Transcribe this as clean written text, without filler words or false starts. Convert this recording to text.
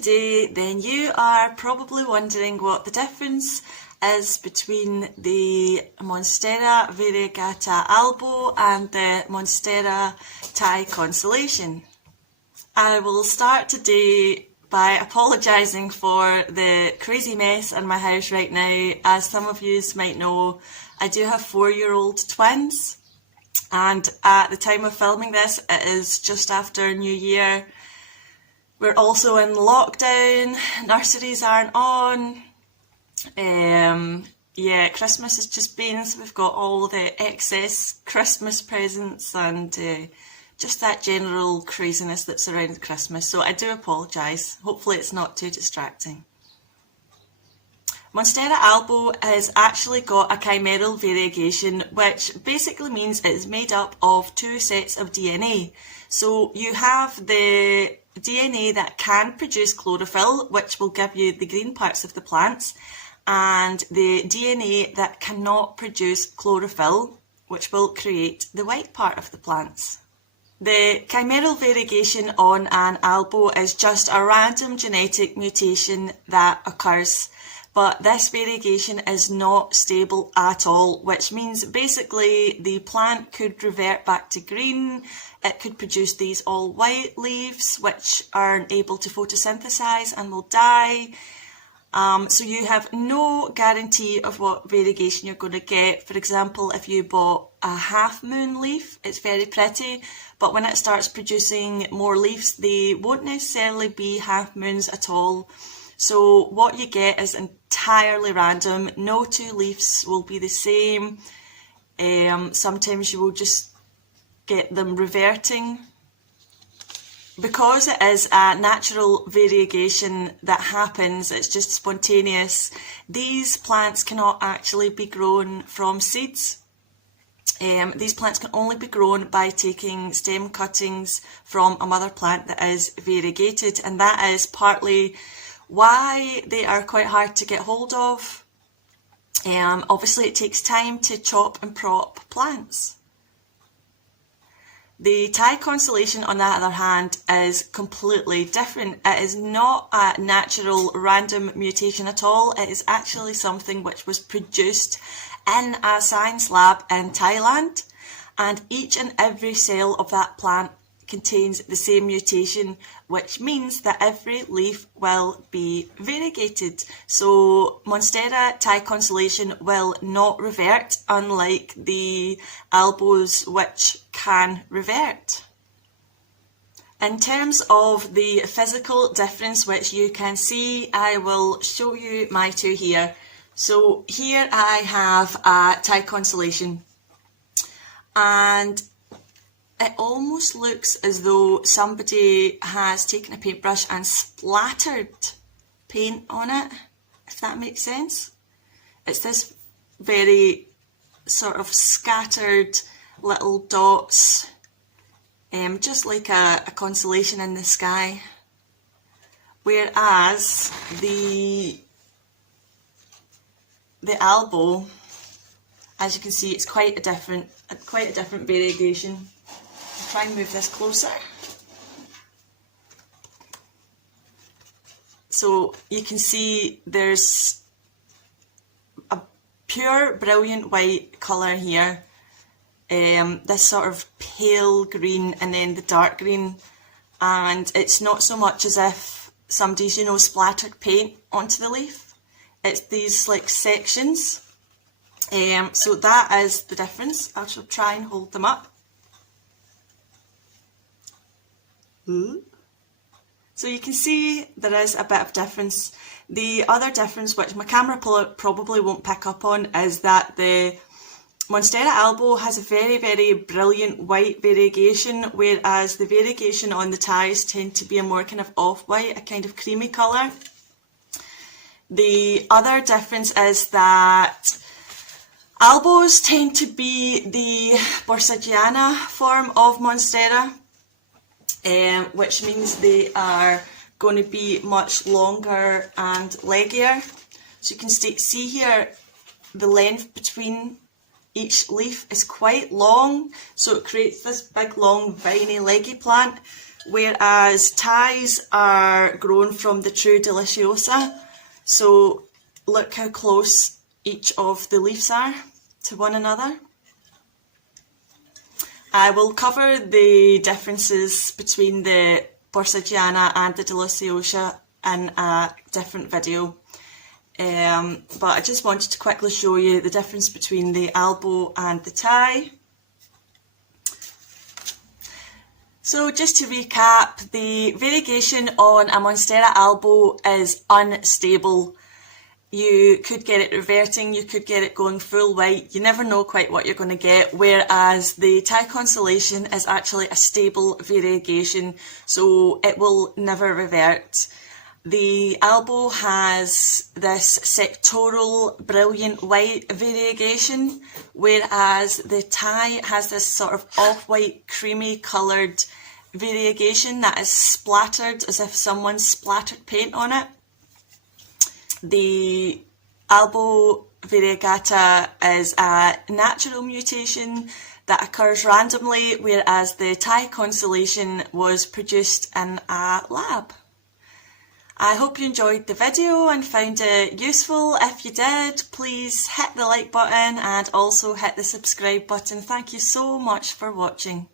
today, then you are probably wondering what the difference is between the Monstera Variegata albo and the Monstera Thai Constellation. I will start today by apologising for the crazy mess in my house right now. As some of you might know, I do have 4-year-old twins, and at the time of filming this, it is just after New Year. We're also in lockdown, nurseries aren't on. Christmas has just been, so we've got all the excess Christmas presents and just that general craziness that surrounds Christmas. So I do apologise. Hopefully it's not too distracting. Monstera albo has actually got a chimeral variegation, which basically means it is made up of 2 sets of DNA. So you have the DNA that can produce chlorophyll, which will give you the green parts of the plants, and the DNA that cannot produce chlorophyll, which will create the white part of the plants. The chimeral variegation on an albo is just a random genetic mutation that occurs, but this variegation is not stable at all, which means basically the plant could revert back to green. It could produce these all white leaves which aren't able to photosynthesize and will die. So you have no guarantee of what variegation you're going to get. For example, if you bought a half moon leaf, it's very pretty, but when it starts producing more leaves, they won't necessarily be half moons at all. So what you get is entirely random. No 2 leaves will be the same. Sometimes you will just get them reverting. Because it is a natural variegation that happens, it's just spontaneous, these plants cannot actually be grown from seeds. These plants can only be grown by taking stem cuttings from a mother plant that is variegated, and that is partly why they are quite hard to get hold of. Obviously it takes time to chop and prop plants. The Thai Constellation, on the other hand, is completely different. It is not a natural random mutation at all. It is actually something which was produced in a science lab in Thailand, and each and every cell of that plant contains the same mutation, which means that every leaf will be variegated. So Monstera Thai Constellation will not revert, unlike the albos which can revert. In terms of the physical difference which you can see, I will show you my 2 here. So here I have a Thai Constellation, and it almost looks as though somebody has taken a paintbrush and splattered paint on it, if that makes sense. It's this very sort of scattered little dots, just like a constellation in the sky. Whereas the albo, as you can see, it's quite a different variegation. Try and move this closer. So you can see there's a pure brilliant white colour here, this sort of pale green and then the dark green, and it's not so much as if somebody's splattered paint onto the leaf. It's these like sections. So that is the difference. I'll try and hold them up. So you can see there is a bit of difference. The other difference, which my camera probably won't pick up on, is that the Monstera albo has a very, very brilliant white variegation, whereas the variegation on the Thais tend to be a more kind of off-white, a kind of creamy colour. The other difference is that albos tend to be the Borsigiana form of Monstera, which means they are going to be much longer and leggier. So you can see here the length between each leaf is quite long, so it creates this big long viney leggy plant, whereas Thais are grown from the true Deliciosa. So look how close each of the leaves are to one another. I will cover the differences between the Borsigiana and the Deliciosa in a different video. But I just wanted to quickly show you the difference between the albo and the Thai. So just to recap, the variegation on a Monstera albo is unstable. You could get it reverting, you could get it going full white, you never know quite what you're going to get, whereas the Thai Constellation is actually a stable variegation, so it will never revert. The albo has this sectoral brilliant white variegation, whereas the Thai has this sort of off-white creamy coloured variegation that is splattered as if someone splattered paint on it. The albo variegata is a natural mutation that occurs randomly, whereas the Thai Constellation was produced in a lab. I hope you enjoyed the video and found it useful. If you did, please hit the like button and also hit the subscribe button. Thank you so much for watching.